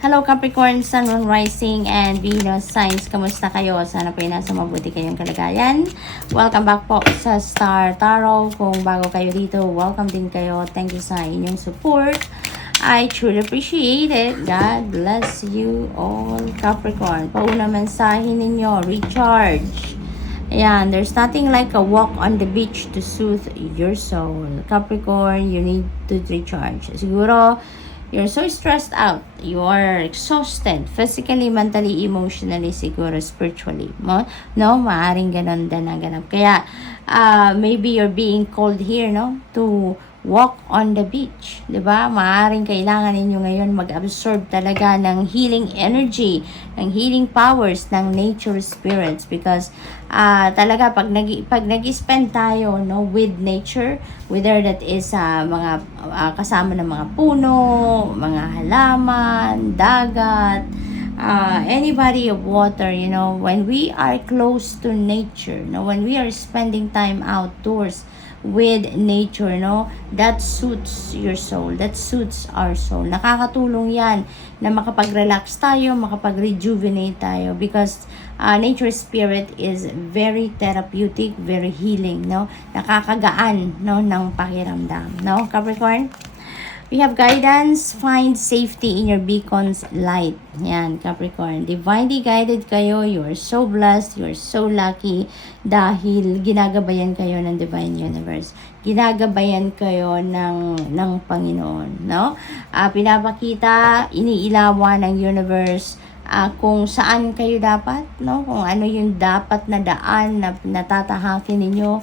Hello Capricorn, Sun, Moon, Rising, and Venus signs. Kamusta kayo? Sana po nasa mabuti kayong kalagayan. Welcome back po sa Star Tarot. Kung bago kayo dito, welcome din kayo. Thank you sa inyong support. I truly appreciate it. God bless you all, Capricorn. Pauna mensahe ninyo, recharge. Ayan, there's nothing like a walk on the beach to soothe your soul. Capricorn, you need to recharge. Siguro, you're so stressed out. You are exhausted. Physically, mentally, emotionally, siguro, spiritually. No? Maaring ganon din ang ganap. Kaya, maybe you're being called here, no? To walk on the beach. Diba? Maaring kailangan ninyo ngayon mag-absorb talaga ng healing energy, ng healing powers ng nature spirits. Because, talaga, pag nag-spend tayo, no, with nature, whether that is mga kasama ng mga puno, mga halaman, dagat, any body of water, you know, when we are close to nature, no, when we are spending time outdoors with nature, no, that suits your soul, that suits our soul. Nakakatulong yan na makapag-relax tayo, makapag-rejuvenate tayo, because nature spirit is very therapeutic, very healing, no, nakakagaan, no, ng pakiramdam, no, Capricorn. We have guidance, find safety in your beacon's light. Yan, Capricorn. Divinely guided kayo. You are so blessed. You are so lucky dahil ginagabayan kayo ng Divine Universe. Ginagabayan kayo ng Panginoon. No? Pinapakita, iniilawan ng Universe kung saan kayo dapat, no? Kung ano yung dapat na daan na natatahakin ninyo,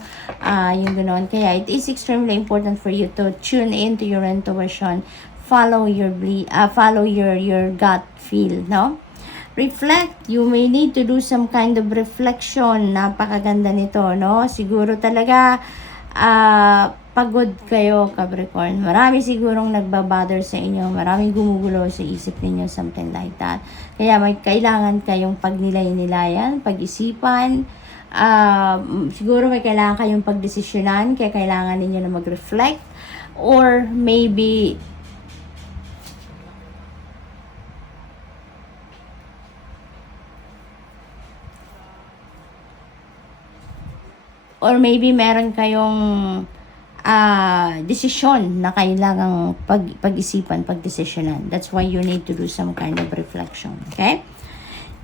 yung ganoon. Kaya it is extremely important for you to tune into your intuition, follow your gut feel, no? Reflect, you may need to do some kind of reflection. Napakaganda nito, no? Siguro talaga pagod kayo, Capricorn. Marami sigurong nagbabother sa inyo. Maraming gumugulo sa isip ninyo, something like that. Kaya may kailangan kayong pagnilay-nilayan, pag-isipan. Siguro may kailangan kayong pagdesisyonan, kaya kailangan ninyo na mag-reflect. Or maybe meron kayong desisyon na kailangang pag-isipan, pag-desisyonan. That's why you need to do some kind of reflection. Okay?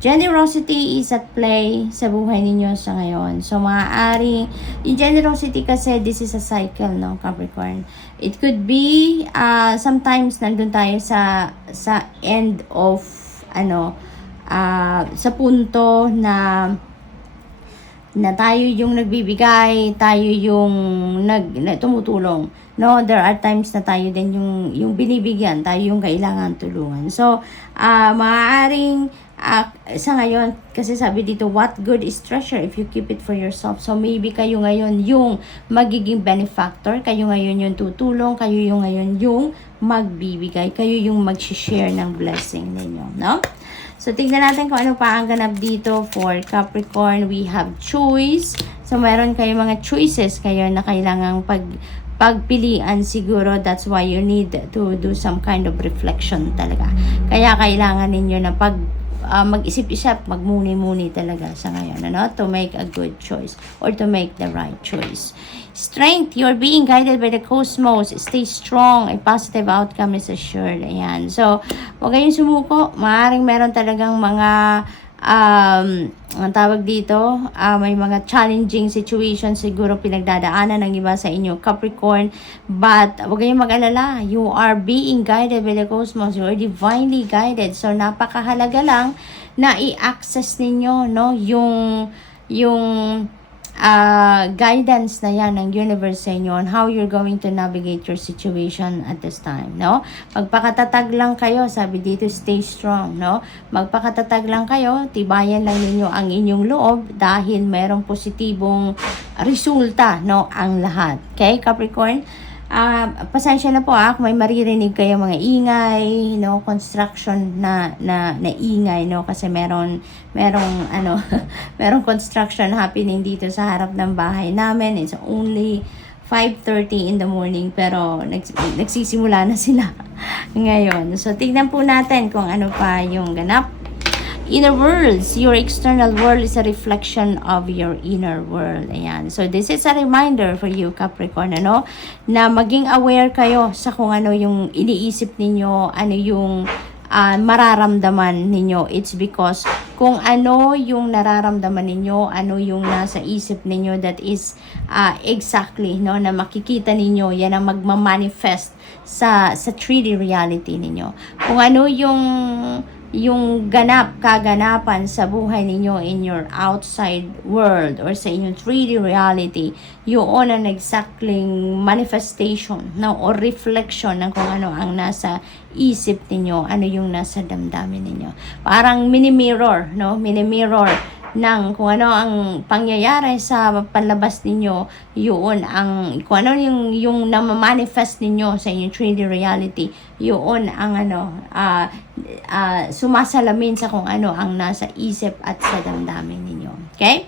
Generosity is at play sa buhay ninyo sa ngayon. So, maaari, yung generosity kasi, this is a cycle, no, Capricorn. It could be, sometimes nandun tayo sa end of, sa punto na tayo yung nagbibigay, tayo yung tumutulong. No, there are times na tayo din yung binibigyan, tayo yung kailangan tulungan. So, maaaring sa ngayon, kasi sabi dito, what good is treasure if you keep it for yourself? So, maybe kayo ngayon yung magiging benefactor, kayo ngayon yung tutulong, kayo yung ngayon yung magbibigay, kayo yung mag-share ng blessing ninyo, no? So, tignan natin kung ano pa ang ganap dito for Capricorn. We have choice. So, meron kayo mga choices kayo na kailangang pagpilian siguro. That's why you need to do some kind of reflection talaga. Kaya kailangan ninyo na mag-isip-isip, magmuni-muni talaga sa ngayon, to make a good choice or to make the right choice. Strength, you're being guided by the cosmos. Stay strong. A positive outcome is assured. Ayan. So, huwag kayong sumuko. Maaaring meron talagang mga ang tawag dito, may mga challenging situations siguro pinagdadaanan ng iba sa inyo, Capricorn. But, huwag kayong mag-alala. You are being guided by the cosmos. You are divinely guided. So, napakahalaga lang na i-access ninyo, no, yung guidance na yan ng universe sa inyo on how you're going to navigate your situation at this time, no? Magpakatatag lang kayo, sabi dito, stay strong, no? Magpakatatag lang kayo, tibayan lang ninyo ang inyong loob dahil merong positibong resulta, no, ang lahat. Okay, Capricorn? Pasensya na po kung may maririnig kayo mga ingay, no, construction na ingay, no, kasi merong merong construction happening dito sa harap ng bahay namin. It's only 5:30 in the morning, pero nagsisimula na sila ngayon. So, tignan po natin kung ano pa yung ganap. Inner worlds. Your external world is a reflection of your inner world. Ayan. So, this is a reminder for you, Capricorn, ano? Na maging aware kayo sa kung ano yung iniisip ninyo, ano yung mararamdaman ninyo. It's because kung ano yung nararamdaman ninyo, ano yung nasa isip ninyo, that is exactly, no, na makikita ninyo, yan ang magmamanifest sa 3D reality ninyo. Kung ano yung kaganapan sa buhay ninyo in your outside world or sa inyong 3D reality, yun ang exactly manifestation, no, or reflection ng kung ano ang nasa isip ninyo, ano yung nasa damdamin ninyo. Parang mini-mirror, no, mini-mirror ng kung ano ang pangyayari sa panlabas ninyo, yun ang kung ano yung na-manifest ninyo sa inyong 3D reality, yun ang sumasalamin sa kung ano ang nasa isip at sa damdamin ninyo. Okay?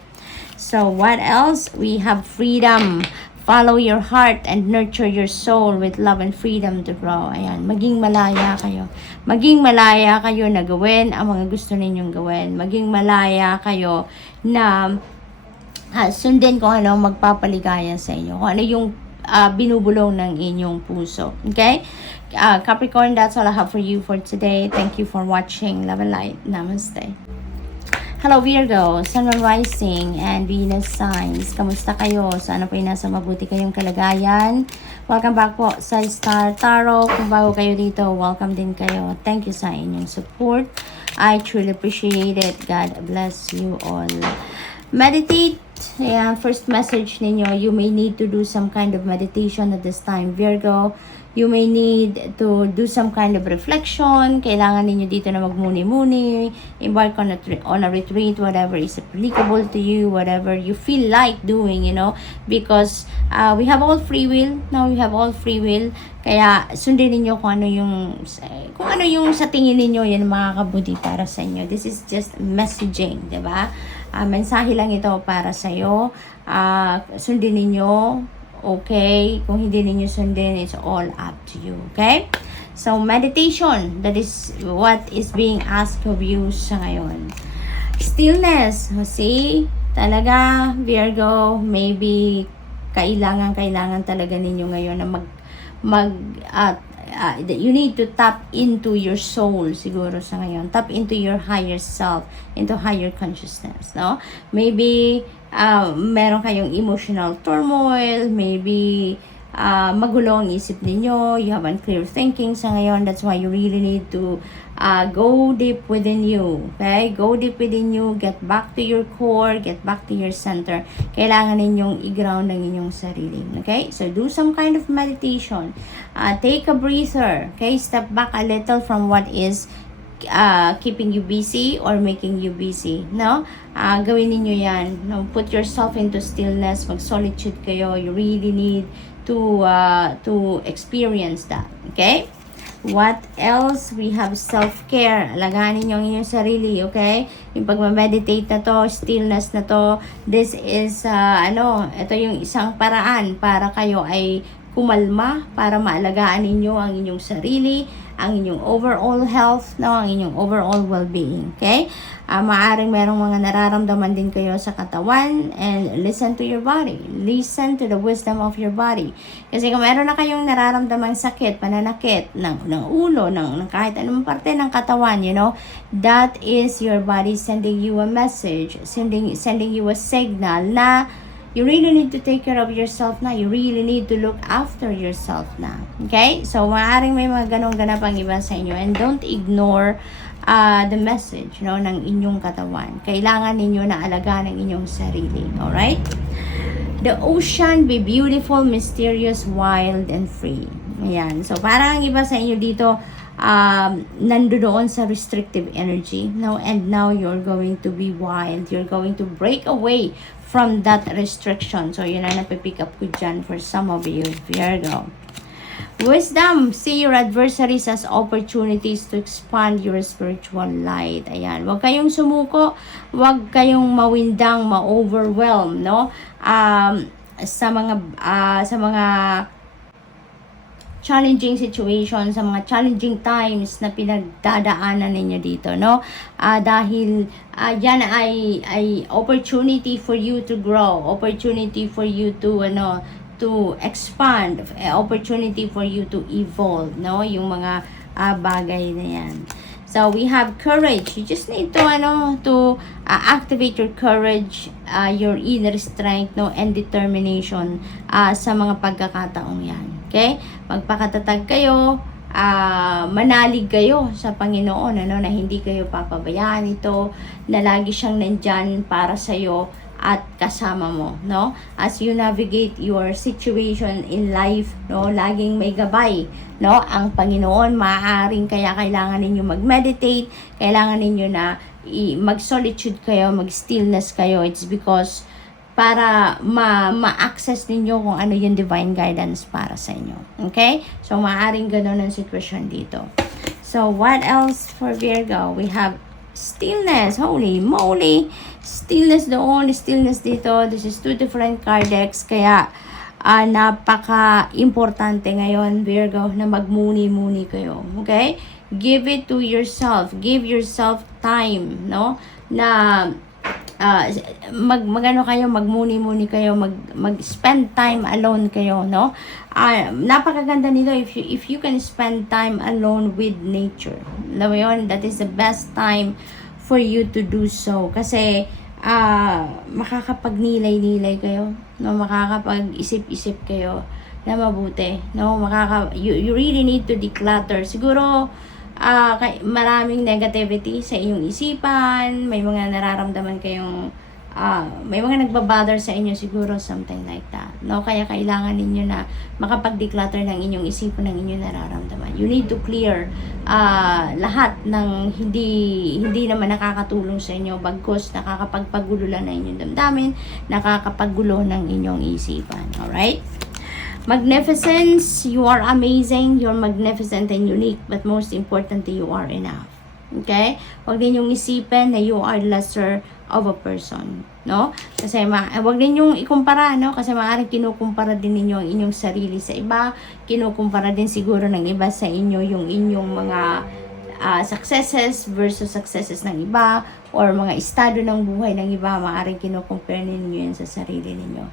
So, what else? We have freedom. Follow your heart and nurture your soul with love and freedom to grow. Ayan, maging malaya kayo. Maging malaya kayo na gawin ang mga gusto ninyong gawin. Maging malaya kayo na sundin kung ano magpapaligaya sa inyo. Kung ano yung binubulong ng inyong puso. Okay? Capricorn, that's all I have for you for today. Thank you for watching. Love and light. Namaste. Hello Virgo, Sun, Moon, Rising, and Venus signs. Kamusta kayo? Sana po ay nasa mabuti kayong kalagayan. Welcome back po sa Star Tarot. Kung bago kayo dito, welcome din kayo. Thank you sa inyong support. I truly appreciate it. God bless you all. Meditate. Ayan, first message ninyo, you may need to do some kind of meditation at this time, Virgo. You may need to do some kind of reflection. Kailangan ninyo dito na magmuni-muni, embark on a retreat, whatever is applicable to you, whatever you feel like doing, you know, because we have all free will. Now we have all free will. Kaya sundin ninyo kung ano yung sa tingin ninyo yan makakabuti para sa inyo. This is just messaging, 'di ba? Mensahe lang ito para sa iyo. Sundin ninyo. Okay, kung hindi ninyo sundin, it's all up to you. Okay? So, meditation, that is what is being asked of you sa ngayon. Stillness, see? Talaga, Virgo, maybe kailangan talaga ninyo ngayon na you need to tap into your soul siguro sa ngayon. Tap into your higher self, into higher consciousness, no? Maybe meron kayong emotional turmoil, maybe magulo ang isip ninyo, you have unclear thinking sa ngayon. That's why you really need to go deep within you. Okay? Go deep within you, get back to your core, get back to your center. Kailangan ninyong i-ground ang inyong sarili. Okay? So, do some kind of meditation. Take a breather. Okay? Step back a little from what is keeping you busy or making you busy, no? Gawin niyo yan, no? Put yourself into stillness, mag-solitude kayo. You really need to experience that, okay? What else? We have self-care. Alagaan niyo ang inyong sarili, okay? Yung pagma-meditate na to, stillness na to, this is ito yung isang paraan para kayo ay kumalma, para maalagaan ninyo ang inyong sarili, ang inyong overall health, no, ang inyong overall well-being. Okay? Maaring merong mga nararamdaman din kayo sa katawan, and listen to your body. Listen to the wisdom of your body. Kasi kung meron na kayong nararamdamang sakit, pananakit ng ulo, ng kahit anong parte ng katawan, you know, that is your body sending you a message, sending you a signal na you really need to take care of yourself na. You really need to look after yourself na. Okay? So, maaaring may mga ganong ganapang iba sa inyo. And don't ignore the message, no, ng inyong katawan. Kailangan ninyo na alagaan ang inyong sarili. Alright? The ocean be beautiful, mysterious, wild, and free. Ayan. So, parang ang iba sa inyo dito, nandoon sa restrictive energy. No? And now, you're going to be wild. You're going to break away from that restriction. So, yun ang napipick up ko dyan for some of you. Virgo. Wisdom. See your adversaries as opportunities to expand your spiritual light. Ayan. Huwag kayong sumuko. Huwag kayong mawindang, ma-overwhelm, no? sa mga challenging situation, sa mga challenging times na pinagdadaanan ninyo dito, no? Dahil yan ay opportunity for you to grow, opportunity for you to expand, opportunity for you to evolve, no? Yung mga bagay na yan. So we have courage. You just need to activate your courage, your inner strength, no, and determination sa mga pagkakataong yan. Okay? Magpakatatag kayo, manalig kayo sa Panginoon, na hindi kayo papabayaan ito, na lagi siyang nandyan para sa iyo at kasama mo, no? As you navigate your situation in life, no, laging may gabay, no, ang Panginoon. Maaaring kaya kailangan ninyo mag-meditate, kailangan ninyo na mag-solitude kayo, mag-stillness kayo. It's because para ma-access ninyo kung ano yung divine guidance para sa inyo. Okay? So, maaaring gano'n ang sitwasyon dito. So, what else for Virgo? We have stillness. Holy moly! Stillness doon, stillness dito. This is two different card decks. Kaya, napaka-importante ngayon, Virgo, na magmuni-muni kayo. Okay? Give it to yourself. Give yourself time, no? Na magmuni-muni kayo, mag-spend time alone kayo, no? Napakaganda nito if you can spend time alone with nature. Alam mo yun, that is the best time for you to do so. Kasi, makakapagnilay-nilay kayo, no? Makakapag-isip-isip kayo na mabuti, no? You really need to declutter. Siguro, maraming negativity sa iyong isipan, may mga nararamdaman kayong may mga nagbabother sa inyo siguro, something like that, no? Kaya kailangan ninyo na makapag-declutter ng inyong isipan, ng inyong nararamdaman. You need to clear lahat ng hindi naman nakakatulong sa inyo, bagkus nakakapagpagulo lang ng inyong damdamin, nakakapaggulo ng inyong isipan. Alright? Magnificence, you are amazing, you're magnificent and unique, but most importantly, you are enough. Okay? Huwag din yung isipin na you are lesser of a person, no? Kasi huwag din yung ikumpara, no? Kasi maaaring kinukumpara din ninyo ang inyong sarili sa iba, kinukumpara din siguro ng iba sa inyo yung inyong mga successes versus successes ng iba, or mga estado ng buhay ng iba, maaaring kinukumpare ninyo yan sa sarili ninyo.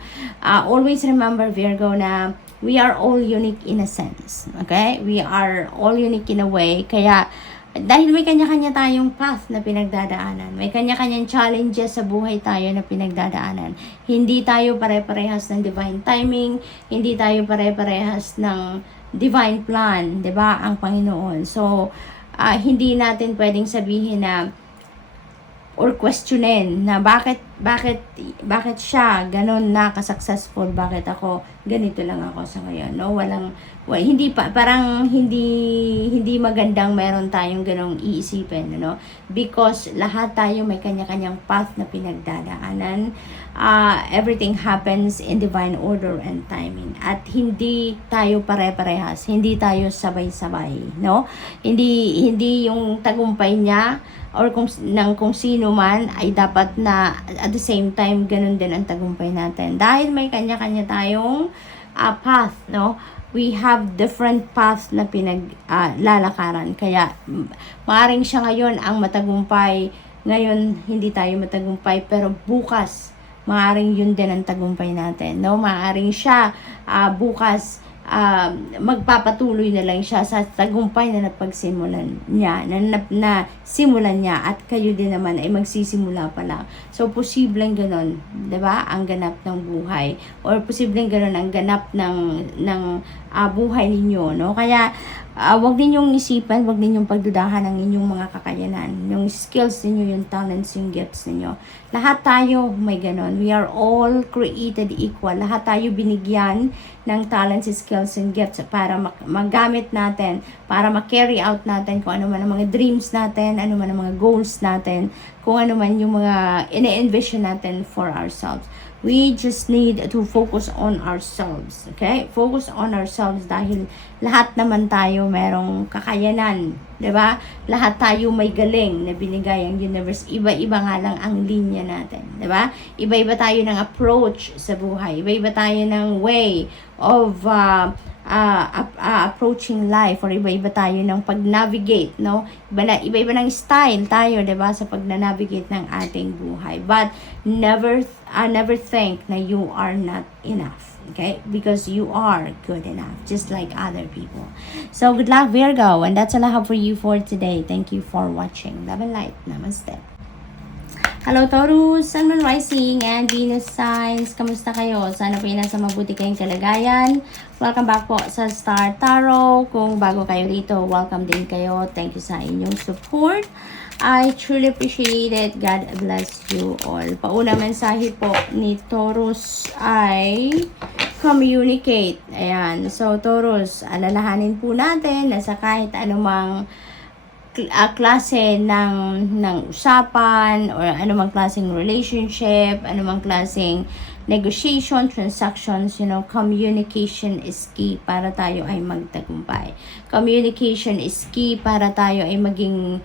Always remember, Virgo, na we are all unique in a sense. Okay? We are all unique in a way. Kaya, dahil may kanya-kanya tayong path na pinagdadaanan, may kanya-kanyang challenges sa buhay tayo na pinagdadaanan. Hindi tayo pare-parehas ng divine timing, hindi tayo pare-parehas ng divine plan, 'di ba, ang Panginoon. So, hindi natin pwedeng sabihin na or questionin na bakit siya ganun successful, bakit ako ganito lang ako sa ngayon, no? Hindi magandang meron tayong ganung iisipin, no? Because lahat tayo may kanya-kanyang path na pinagdadaanan. Everything happens in divine order and timing, at hindi tayo pare-parehas, hindi tayo sabay-sabay, no? Hindi yung tagumpay niya or kung sino man ay dapat na at the same time ganun din ang tagumpay natin, dahil may kanya-kanya tayong path, no? We have different paths na pinaglalakaran. Kaya maaring siya ngayon ang matagumpay, ngayon hindi tayo matagumpay, pero bukas maaring yun din ang tagumpay natin, no? Maaring siya bukas magpapatuloy na lang siya sa tagumpay na napagsimulan niya, na simulan niya, at kayo din naman ay magsisimula pa lang. So, posibleng ganon, 'di ba? Ang ganap ng buhay, or posibleng ganon ang ganap ng buhay ninyo, no? Kaya wag din yung isipan, wag din yung pagdudahan ng inyong mga kakayanan, yung skills niyo, yung talents, yung gifts niyo. Lahat tayo may ganon. We are all created equal. Lahat tayo binigyan ng talents, skills, and gifts para magamit natin, para ma-carry out natin kung ano man ang mga dreams natin, ano man ang mga goals natin, kung ano man yung mga ine-envision natin for ourselves. We just need to focus on ourselves. Okay? Focus on ourselves dahil lahat naman tayo merong kakayanan. 'Di ba? Lahat tayo may galing na binigay ang universe. Iba-iba nga lang ang linya natin. 'Di ba? Iba-iba tayo ng approach sa buhay. Iba-iba tayo ng way of approaching life, or iba-iba tayo ng pag-navigate, no? Iba-iba ng style tayo, 'di ba, sa pag-navigate ng ating buhay. But never think na you are not enough. Okay? Because you are good enough, just like other people. So, good luck, Virgo. And that's all I have for you for today. Thank you for watching. Love and light. Namaste. Hello, Taurus, Sun, Moon, Rising, and Venus signs. Kamusta kayo? Sana po nasa mabuti kayong kalagayan. Welcome back po sa Star Tarot. Kung bago kayo dito, welcome din kayo. Thank you sa inyong support. I truly appreciate it. God bless you all. Paunang mensahe po ni Taurus ay communicate. Ayan. So, Taurus, alalahanin po natin na sa kahit anumang klase ng usapan or anumang klaseng relationship, anumang klaseng negotiation, transactions, communication is key para tayo ay magtagumpay. Communication is key para tayo ay maging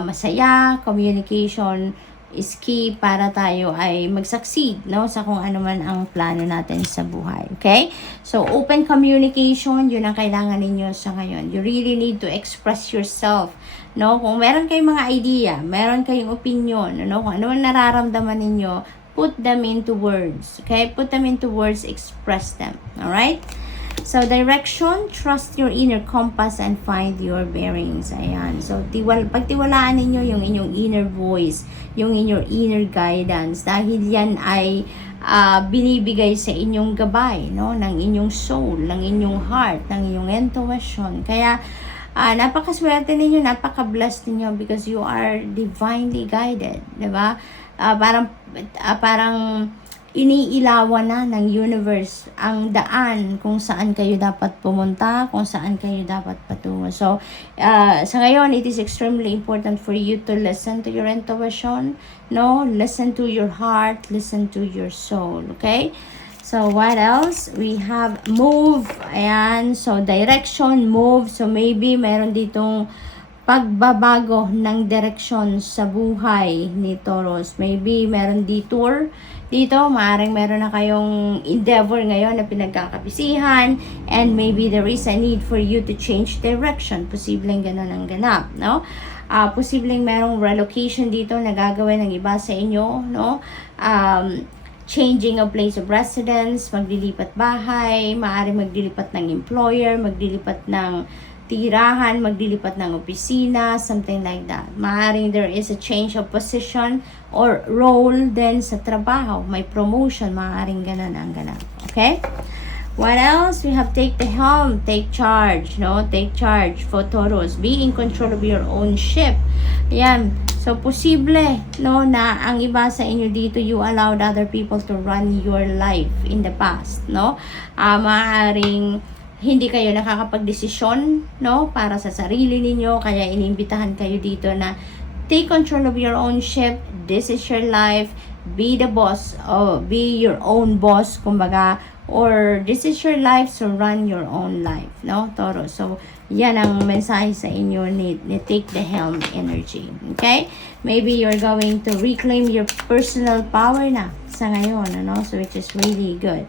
masaya. Communication is key para tayo ay mag-succeed, no, sa kung ano man ang plano natin sa buhay. Okay? So, open communication, yun ang kailangan ninyo sa ngayon. You really need to express yourself, no? Kung meron kayong mga idea, meron kayong opinion, no? Kung ano man nararamdaman ninyo, put them into words. Okay? Put them into words, express them. Alright? So, direction, trust your inner compass and find your bearings. Ayan. So, pagtiwalaan ninyo yung inyong inner voice, yung inyong inner guidance, dahil yan ay binibigay sa inyong gabay, no? Ng inyong soul, ng inyong heart, ng inyong intuition. Kaya, napakaswerte ninyo, napaka-blessed ninyo because you are divinely guided. Diba? Parang iniilawan na ng universe ang daan kung saan kayo dapat pumunta, kung saan kayo dapat patungo. So, sa ngayon, it is extremely important for you to listen to your intuition, no? Listen to your heart, listen to your soul, okay? So, what else? We have move. Ayan. So, direction, move. So, maybe meron ditong pagbabago ng direksyon sa buhay ni Taurus. Maybe meron detour dito. Maaaring meron na kayong endeavor ngayon na pinagkakabisihan, and maybe there is a need for you to change direction. Posibleng ganun ang ganap, no? Posibleng merong relocation dito na gagawin ng iba sa inyo, no? Changing of place of residence, maglilipat bahay, maaaring maglilipat ng employer, maglilipat ng tirahan, maglilipat ng opisina, something like that. Maaaring there is a change of position or role din sa trabaho. May promotion, maaaring ganun ang ganap. Okay? What else? We have take the helm, take charge, no? Take charge for Taurus. Be in control of your own ship. Yan. So, posible, no, na ang iba sa inyo dito, you allowed other people to run your life in the past, no? Maaaring hindi kayo nakakapag-desisyon, no, para sa sarili ninyo, kaya inimbitahan kayo dito na take control of your own ship. This is your life. Be the boss, be your own boss, kumbaga, or this is your life, so run your own life, no, Taurus. So, yan ang mensahe sa inyo ni take the helm energy. Okay? Maybe you're going to reclaim your personal power na sa ngayon, ano? So, which is really good.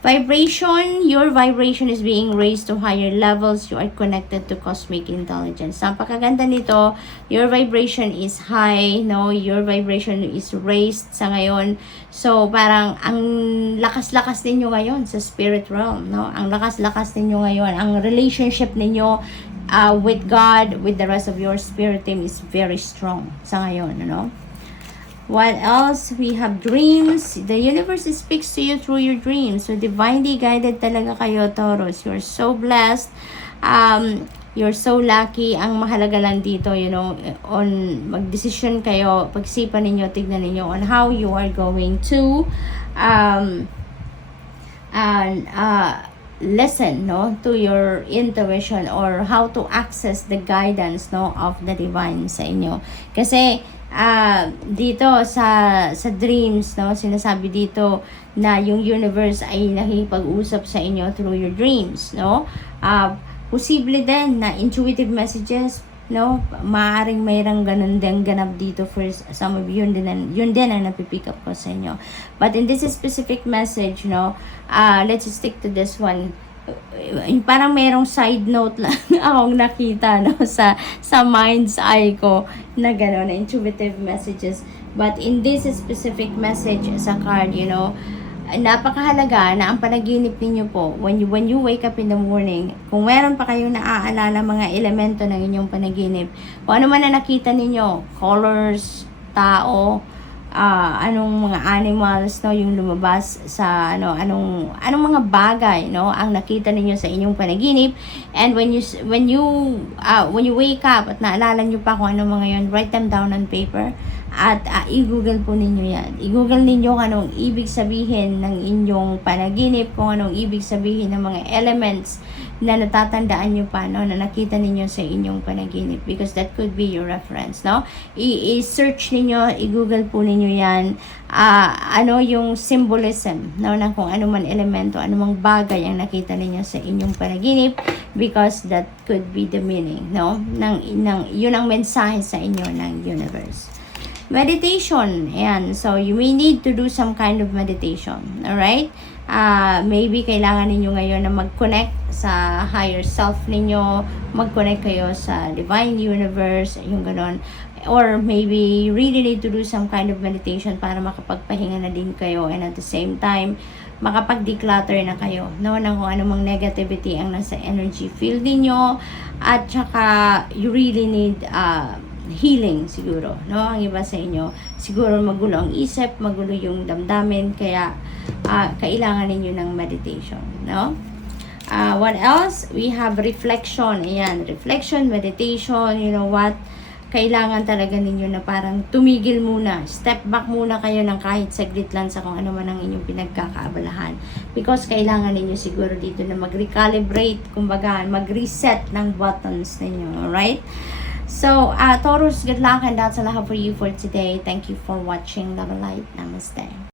Vibration, your vibration is being raised to higher levels. You are connected to cosmic intelligence. Napakaganda nito. Your vibration is high, no? Your vibration is raised sa ngayon. So, parang ang lakas-lakas ninyo ngayon sa spirit realm, no? Ang lakas-lakas ninyo ngayon. Ang relationship ninyo with God, with the rest of your spirit team is very strong sa ngayon, no? What else? We have dreams. The universe speaks to you through your dreams. So, divinely guided talaga kayo, Taurus. You're so blessed. You're so lucky. Ang mahalaga lang dito, on mag-decision kayo, pagsipan ninyo, tignan ninyo on how you are going to listen, no, to your intuition, or how to access the guidance, no, of the divine sa inyo. Kasi dito sa dreams, no, sinasabi dito na yung universe ay nakikipag-usap sa inyo through your dreams, no. Posible din na intuitive messages, no, maaaring mayroong ganun din ganap dito for some of you, yun din ang napipick up ko sa inyo. But in this specific message, no, let's stick to this one. Parang merong side note lang akong nakita, no, sa mind's eye ko na gano'n, na intuitive messages. But in this specific message sa card, you know, napakahalaga na ang panaginip ninyo po, when you wake up in the morning, kung meron pa kayong naaalala mga elemento ng inyong panaginip, kung ano man na nakita ninyo, colors, tao, anong mga animals, no, yung lumabas sa anong mga bagay, no, ang nakita ninyo sa inyong panaginip. And when you wake up at naalala nyo pa kung ano mga yon, write them down on paper at i-google po ninyo yan. I-google ninyo kung anong ibig sabihin ng inyong panaginip, kung anong ibig sabihin ng mga elements na natatandaan nyo pa, no, na nakita ninyo sa inyong panaginip, because that could be your reference, no. I-search ninyo, i-google po ninyo yan, ano yung symbolism, no, ng kung ano man elemento, ano mang bagay ang nakita ninyo sa inyong panaginip, because that could be the meaning, no, yun ang mensahe sa inyo ng universe. Meditation, ayan. So, you may need to do some kind of meditation. Alright? Maybe kailangan ninyo ngayon na mag-connect sa higher self ninyo, mag-connect kayo sa divine universe, yung ganon. Or maybe you really need to do some kind of meditation para makapagpahinga na din kayo, and at the same time, makapag-declutter na kayo, no, ng kung anumang negativity ang nasa energy field ninyo. At saka, you really need healing siguro, no. Ang iba sa inyo siguro magulo ang isip, magulo yung damdamin, kaya kailangan ninyo ng meditation, no. What else? We have reflection. Ayan, reflection, meditation. You know what, kailangan talaga ninyo na parang tumigil muna, step back muna kayo ng kahit saglit lang sa kung ano man ang inyong pinagkakaabalahan, because kailangan ninyo siguro dito na mag-recalibrate, kumbaga mag-reset ng buttons ninyo. Alright? So, Taurus, good luck, and that's all I have for you for today. Thank you for watching. Love and light. Namaste.